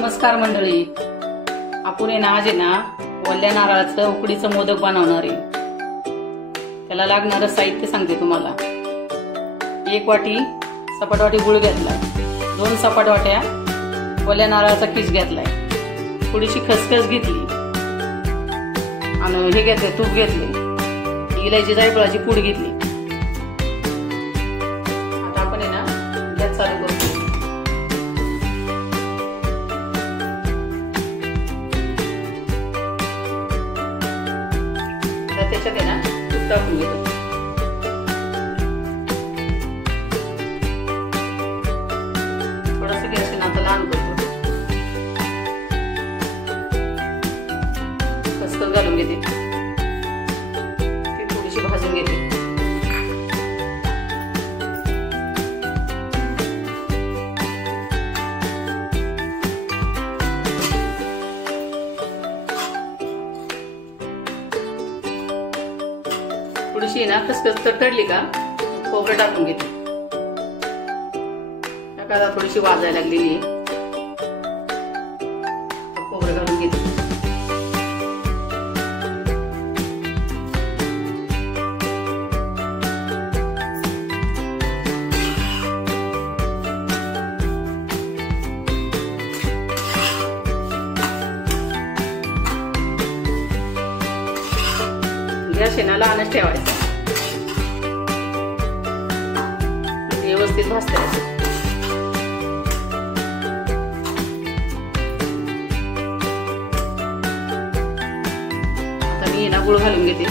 नमस्कार मंडळी, आपण ना आज ना वल्ल्या नारळाचं उकडीचं मोदक बनवणार आहे। त्याला लागणारं साहित्य सांगते तुम्हाला। 1 वाटी सपाट वाटी गुळ घेतला, 2 सपाट वाट्या वल्ल्या नारळाचा किस घेतलाय, थोडीशी खसखस घेतली आणि हे घेतले तूप घेतले, इलायची जायफळाची पूड घेतली। आता आपण ना गॅस चालू करतो। त्याच्यात आहे ना तूप टाकून घेतो। थोडासा गॅस आता लहान करतो, खसखस घालून घेते, ती थोडीशी भाजून घेते। थोडीशी ना खसखस तडतडली का खोबरं टाकून घेते। आता थोडीशी वाजायला लागलेली आहे, खोबरं घालून घेते। गॅस लहानच ठेवायचा, व्यवस्थित भाजता येतं। आता मी ना गुळ घालून घेते।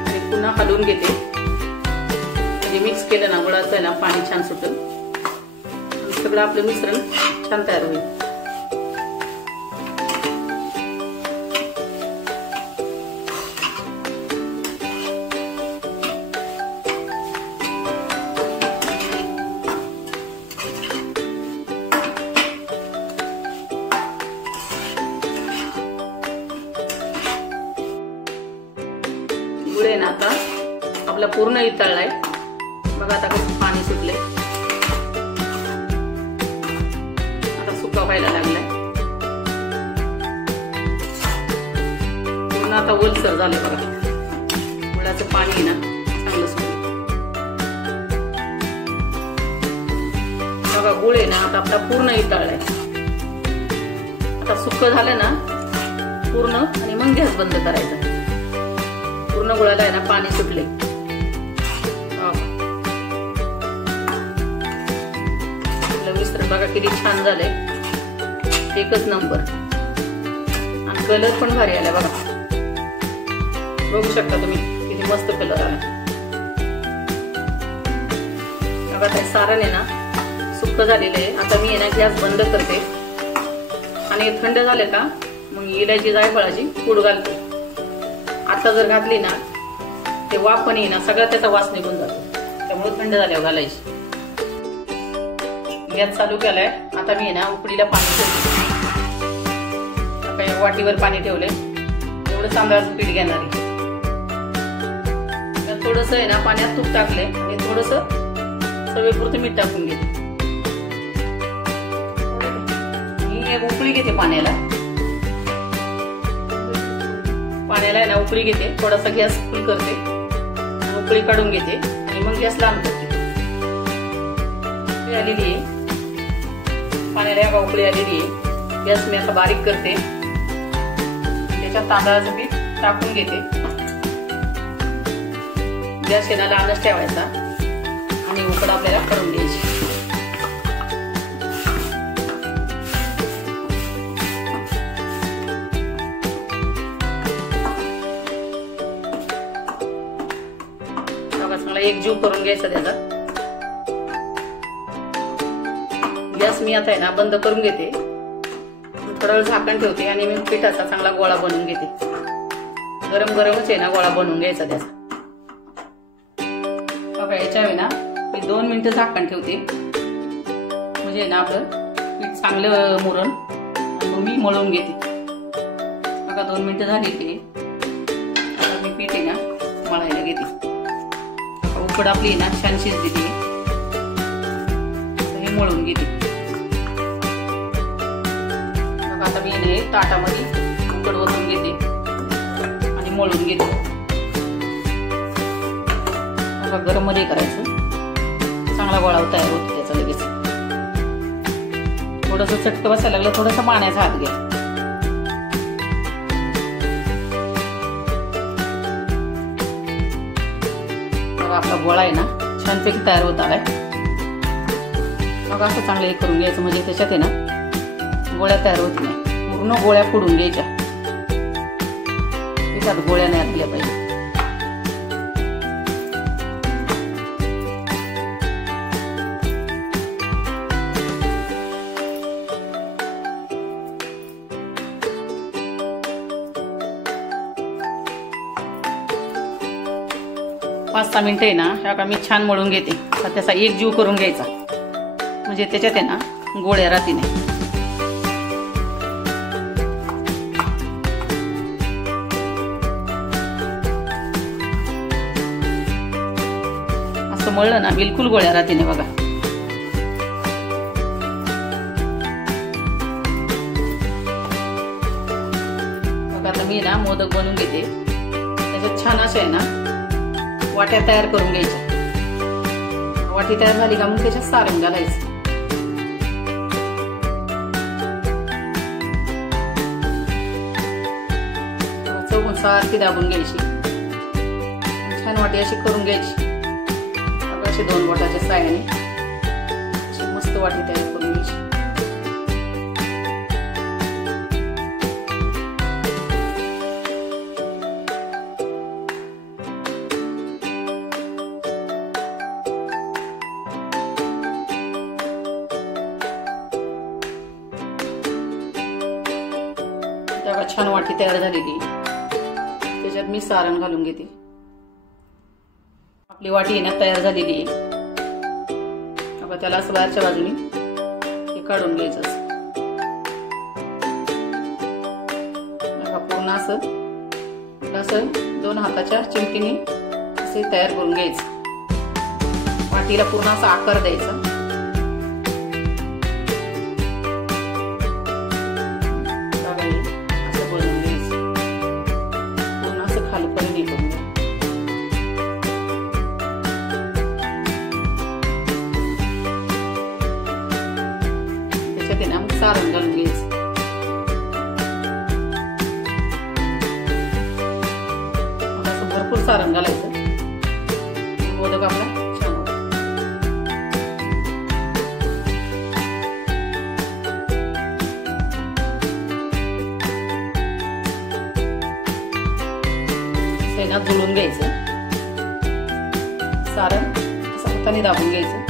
आणि पुन्हा हलवून घेते। मिक्स केलं ना गुळाचं ना पाणी छान सुटेल, सगळं आपलं मिश्रण छान तयार होईल। गुळ आहे ना आता आपला पूर्ण इतळलाय बघा। आता कसं पाणी सुटले, आता सुका व्हायला लागलाय, पूर्ण आता ओलसर झाले बघा। गुळाचं पाणी आहे ना चांगलं सुटलं बघा। गुळ आहे ना आता आपला पूर्ण इतळलाय, आता सुक्क झालं ना पूर्ण, आणि मग गॅस बंद करायचा। पूर्ण गुळाला आहे ना पाणी सुटले, मिश्रण बघा किती छान झालंय, एकच नंबर। आणि कलर पण भारी आला बघा, बघू शकता तुम्ही किती मस्त कलर आला बघा। ते सारण आहे ना सुक्क झालेलं आहे। आता मी आहे ना गॅस बंद करते, आणि थंड झाले का मग इलायची जायफळाची पूड घालते। आता जर घातली ना ते वाफण आहे ना सगळा त्याचा वास निघून जातो, त्यामुळे थंड झाल्यावर घालायची। गॅस चालू केलाय, आता मी ना उकडीला पाणी ठेवले। आता वाटीवर पाणी ठेवले, एवढं तांदळाचं पीठ घेणार आहे। थोडस आहे ना पाण्यात तूप टाकले, आणि थोडस चवीपुरतं मीठ टाकून घेते। मी एक उकळी घेते पाण्याला आहे ना उकळी घेते, थोडासा गॅस फुल करते, उकळी काढून घेते, आणि मग गॅस लहान करते। आलेली आहे पाण्याला एका उकळी आलेली आहे, गॅस मी आता बारीक करते, त्याच्यात तांदळाचं पीठ टाकून घेते। गॅस लहानच ठेवायचा, आणि उकड आपल्याला करून द्यायची। चांगला एक जीव करून घ्यायचा त्याचा। गॅस मी आता आहे ना बंद करून घेते, थोडा वेळ झाकण ठेवते, आणि मी पिठाचा चांगला गोळा बनवून घेते। गरम गरमच आहे ना गोळा बनवून घ्यायचा त्याचा बघा। याच्या वेळी ना मी 2 मिनिटं झाकण ठेवते, म्हणजे ना आपलं पीठ चांगलं मुरण, मग मी मळून घेते। बघा 2 मिनिटं झाली. आता मी पीठ आहे ना मळायला घेते. उकड आपली ना छान शिजलेली आहे. हे मळून घेते. बघा आता मी हे ताटामध्ये उकड वरून घेते आणि मळून घेते. बघा गरम मध्ये करायचं. चांगला गोळा तयार होतो त्याचा लगेच. थोडंसं चटकं बसायला लागलं थोडंसं पाण्याचा हात घ्या. बघा आपला गोळा आहे ना छानपैकी तयार होत आलाय. बघा असं चांगलं हे करून घ्यायचं म्हणजे त्याच्यात आहे ना गोळ्या तयार होत नाही. पूर्ण गोळ्या फोडून घ्यायच्या. त्याच्यात गोळ्या नाही आल्या पाहिजे. 5-6 मिनिटं आहे ना ह्या मी छान मळून घेते. तर त्याचा एक जीव करून घ्यायचा म्हणजे त्याच्यात आहे ना गोळ्या राहती नाही. असं मळलं ना बिलकुल गोळ्या राहती नाही. बघा बघा आता मी ना मोदक बनवून घेते. त्याच्यात छान असे आहे ना वाट्या तयार करून घ्यायच्या. वाटी तयार झाली का मग त्याच्यात सारण घालायचं. चौकून सारखी दाबून घ्यायची. छान वाटी अशी करून घ्यायची. अशी 2 बोटाच्या साह्याने अशी मस्त वाटी तयार करून घ्यायची. छान वाटी तयार झालेली. त्याच्यात मी सारण घालून घेते. आपली वाटी आहे ना तयार झालेली आहे. आता त्याला असं बाहेरच्या बाजूने हे काढून घ्यायचं. पूर्ण असं 2 हाताच्या चिमटीने असे तयार करून घ्यायचं. वाटीला पूर्ण असा आकार द्यायचा. सारण घालून घ्यायचं. असं भरपूर सारण घालायचं. मोदक आपला छान होतो. ना जुळून घ्यायचं. सारण असं हाताने दाबून घ्यायचं.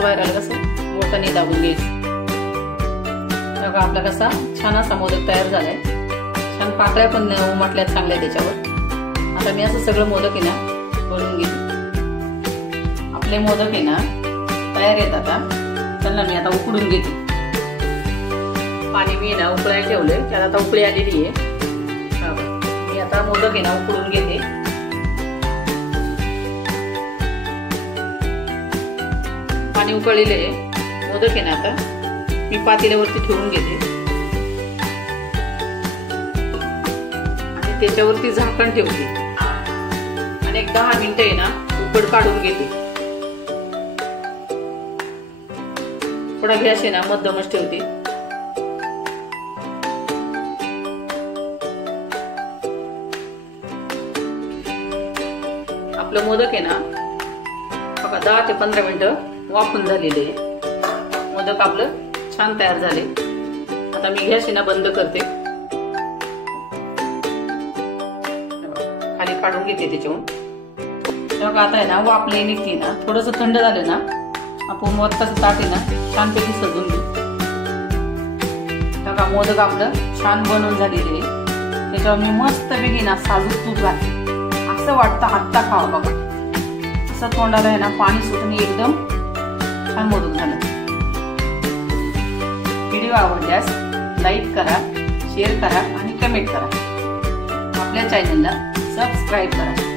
बाहेर आलं कसं बोटाने दाबून घ्यायचं. बघा आपला कसा छान असा मोदक तयार झालाय. छान पाकळ्या पण उमटल्यात चांगल्या त्याच्यावर. आता मी असं सगळं मोदक आहे ना बनवून घेते. आपले मोदक आहे ना तयार आहेत. आता त्यांना मी आता उकडून घेते. पाणी मी ना उकळायला ठेवलंय. त्याला आता उकळी आलेली आहे. मी आता मोदक आहे ना उकडून घेते. पाणी उकळलेले मोदक आहे ना आता मी पातेल्यावरती ठेवून घेते आणि त्याच्यावरती झाकण ठेवते आणि एक 10 मिनिटं आहे ना उकड काढून घेते. थोडा गॅस आहे ना मध्यमच ठेवते. आपलं मोदक आहे ना बघा 10 ते 15 मिनिटं वाफून झालेले. मोदक आपलं छान तयार झाले. आता मी गॅस ना बंद करते. खाली काढून घेते त्याच्याहून. तेव्हा आता आहे ना वाफले निघते ना, थोडंसं थंड झालं ना आपण मोदकाचं ताट आहे ना छानपैकी सजून घेऊ. तेव्हा मोदक आपलं छान बनवून झालेले आहे. त्याच्यावर मी मस्तपैकी ना साजूक तूप घातले. असं वाटतं आत्ता खावा बघा. असं तोंडाला आहे ना पाणी सुटून एकदम छान मोदक झालं. व्हिडिओ आवडल्यास लाईक करा, शेअर करा आणि कमेंट करा. आपल्या चॅनलला सबस्क्राईब करा.